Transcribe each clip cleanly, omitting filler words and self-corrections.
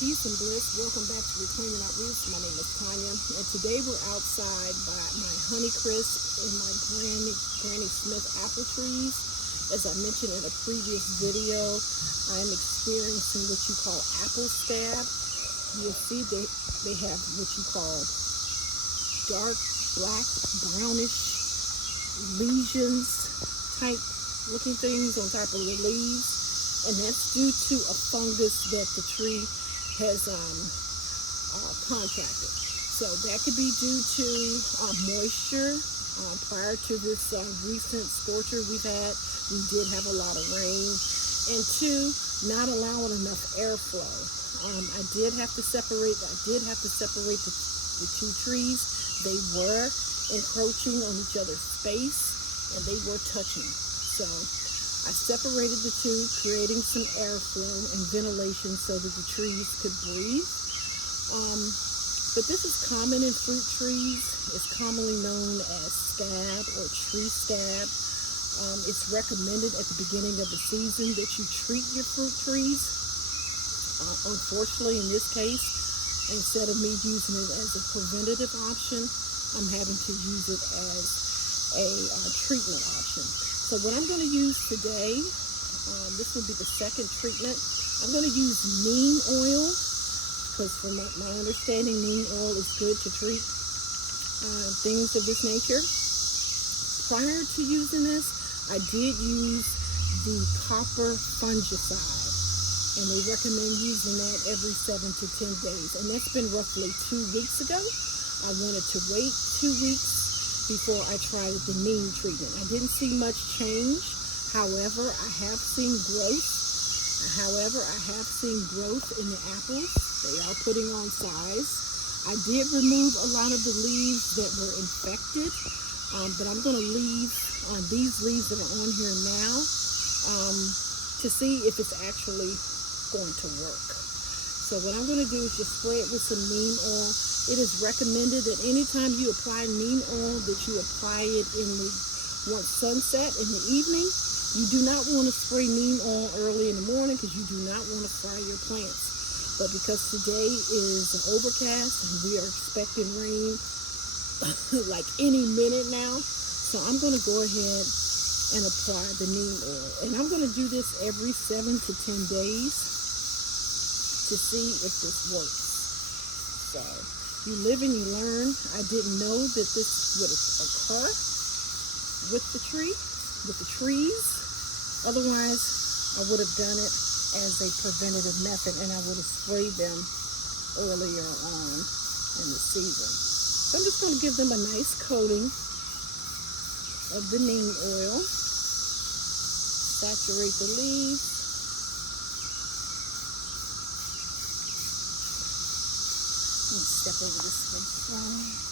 Peace and bliss. Welcome back to Reclaiming Our Roots. My name is Tanya, and today we're outside by my Honeycrisp and my Granny Smith apple trees. As I mentioned in a previous video, I'm experiencing what you call apple scab. You'll see they have what you call dark, black, brownish lesions type looking things on top of the leaves. And that's due to a fungus that the tree has contracted. So that could be due to moisture. Prior to this recent scorcher we've had, we did have a lot of rain. And two, not allowing enough airflow. I did have to separate the two trees. They were encroaching on each other's space, and they were touching. So I separated the two, creating some airflow and ventilation so that the trees could breathe. But this is common in fruit trees. It's commonly known as scab or tree scab. It's recommended at the beginning of the season that you treat your fruit trees. Unfortunately, in this case, instead of me using it as a preventative option, I'm having to use it as a treatment option. So what I'm going to use today, this will be the second treatment. I'm going to use neem oil, because from my understanding, neem oil is good to treat things of this nature. Prior to using this, I did use the copper fungicide, and they recommend using that every 7 to 10 days. And that's been roughly 2 weeks ago. I wanted to wait 2 weeks before I tried the neem treatment. I didn't see much change. However, I have seen growth. In the apples. They are putting on size. I did remove a lot of the leaves that were infected, but I'm going to leave on these leaves that are on here now to see if it's actually going to work. So what I'm going to do is just spray it with some neem oil. It is recommended that anytime you apply neem oil, that you apply it once sunset in the evening. You do not want to spray neem oil early in the morning because you do not want to fry your plants. But because today is overcast and we are expecting rain like any minute now, so I'm going to go ahead and apply the neem oil. And I'm going to do this every 7 to 10 days to see if this works. So you live and you learn. I didn't know that this would occur with the trees. Otherwise, I would have done it as a preventative method, and I would have sprayed them earlier on in the season. So I'm just going to give them a nice coating of the neem oil. Saturate the leaves. Let me step over this one.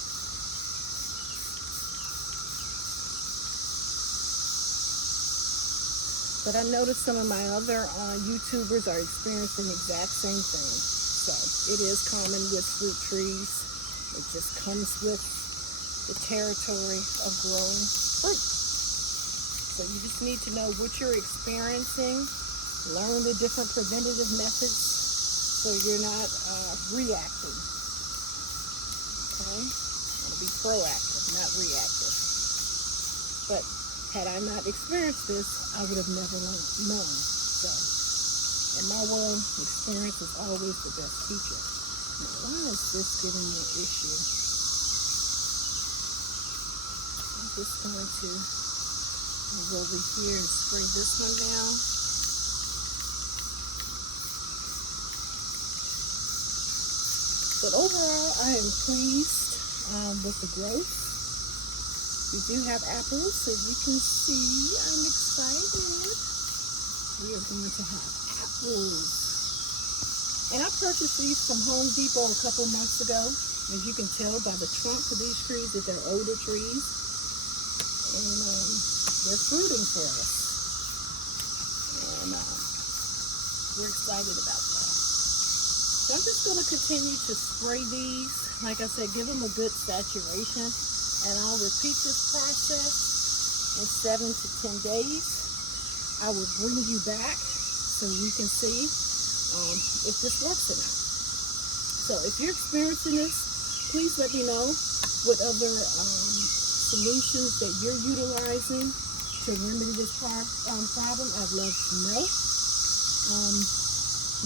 But I noticed some of my other YouTubers are experiencing the exact same thing. So it is common with fruit trees. It just comes with the territory of growing fruit. So you just need to know what you're experiencing, learn the different preventative methods so you're not reacting. Okay? You want to be proactive, not reactive. But had I not experienced this, I would have never known. So, in my world, experience is always the best teacher. Now, why is this giving me an issue? I'm just going to go over here and spray this one down. But overall, I am pleased with the growth. We do have apples, as you can see. I'm excited. We are going to have apples. And I purchased these from Home Depot a couple months ago. As you can tell by the trunk of these trees that they're older trees. And they're fruiting for us. And we're excited about that. So I'm just going to continue to spray these. Like I said, give them a good saturation. And I'll repeat this process in 7 to 10 days. I will bring you back so you can see if this works or not. So if you're experiencing this, please let me know what other solutions that you're utilizing to remedy this problem. I'd love to know.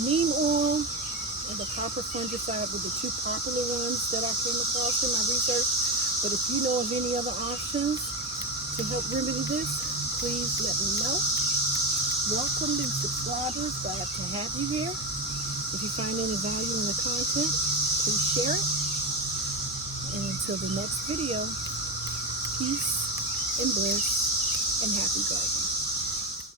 Neem oil and the copper fungicide were the two popular ones that I came across in my research. But if you know of any other options to help remedy this, please let me know. Welcome new subscribers. Glad to have you here. If you find any value in the content, please share it. And until the next video, peace and bliss and happy gardening.